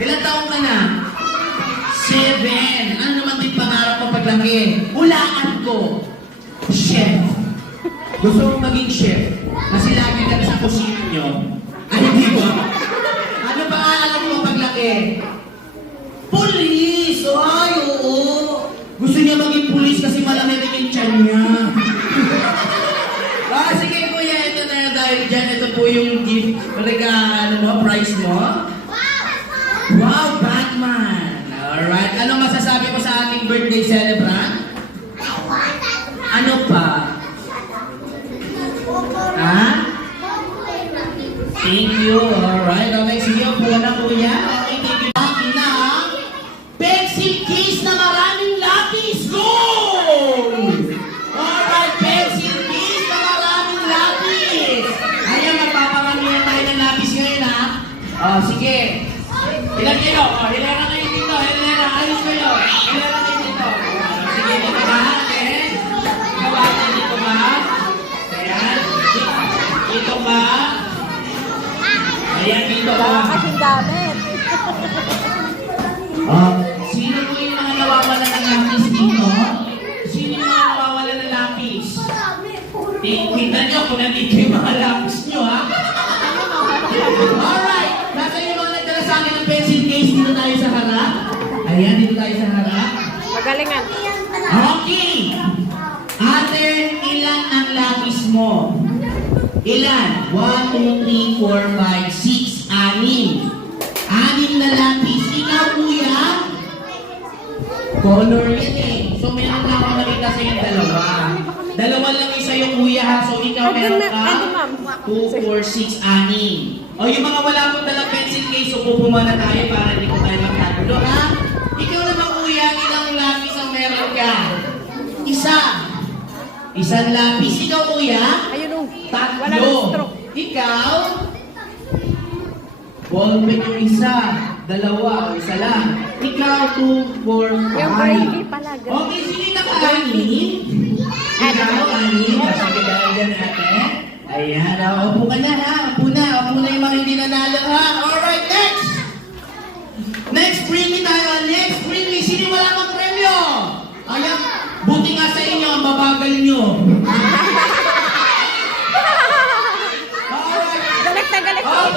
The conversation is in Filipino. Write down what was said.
Ilang taong ka na? 7. Ano naman din pangarap mo paglaki? Hulaan ko. Chef. Gusto mong maging chef? Kasi lagi ka na sa kusina nyo. Ay, di ba? Ano pangarap mo paglaki? Pulis! Ay, oo. Gusto niya maging pulis kasi malaki rin yung tiyan niya. Sige kuya, ito na dahil dyan. Ito po yung gift. Ano mo, prize mo? Wow, Batman! Alright, ano masasabi mo sa ating birthday celebrant? Ano pa? Ha? Thank you. Alright, okay. Sige, upo na kuya. Okay, thank you. Akin na ang pencil case na maraming lapis. Go! Alright, pencil case na maraming lapis. Ayan, magpaparamihan tayo ng lapis ngayon, ha? Sige. Ilan kayo? Hilera kayo dito. Hilera, ayos kayo. Hilera kayo dito. Sige, dito ba? Kawalan dito ba? Ayan. Dito ba? Ayan, dito ba? Kasing gamit. Sino po yung mga nawawala ng lapis dito? Sino yung mga nawawala ng lapis? Kita nyo kung nandito yung mga lapis nyo, ha? Alright! Nasa yung mga nagdala sa akin ng pencil case, dito tayo sa harap. Ayan, dito tayo sa harap. Magalingan. Okay! Ate, ilan ang lapis mo? Ilan? 1, 2, 3, 4, 5, 6, 6 na lapis. Ikaw, kuya? Color yan eh. So, meron na ako nakita sa yung dalawa. Dalawa lang isa yung kuya ha. So, ikaw meron ka 2, 4, 6, 6. O, yung mga wala pong dalang pencil case, so pupumana tayo para hindi ko tayo magkagulo ha. Ikaw naman kuya, ilang lapis ang meron ka? Isa. Isang lapis. Ikaw kuya? Ayun o. Tatlo. Wala ng stroke. Ikaw? Ballpen yung isa. Dalawa o isa lang. Ikaw, 2, 4, 5. Yung gravy pala. Okay, sige na ka, Anin. Ikaw, Anin. Sige dahil dyan natin. Ayan, upo ka na ha. Upo na yung mga hindi nanalo ha. Alright, next! Next freebie tayo. Next freebie. Sino wala mang premyo? Ayan, buti nga sa inyo, ang babagal nyo. Galit na galit. Oh,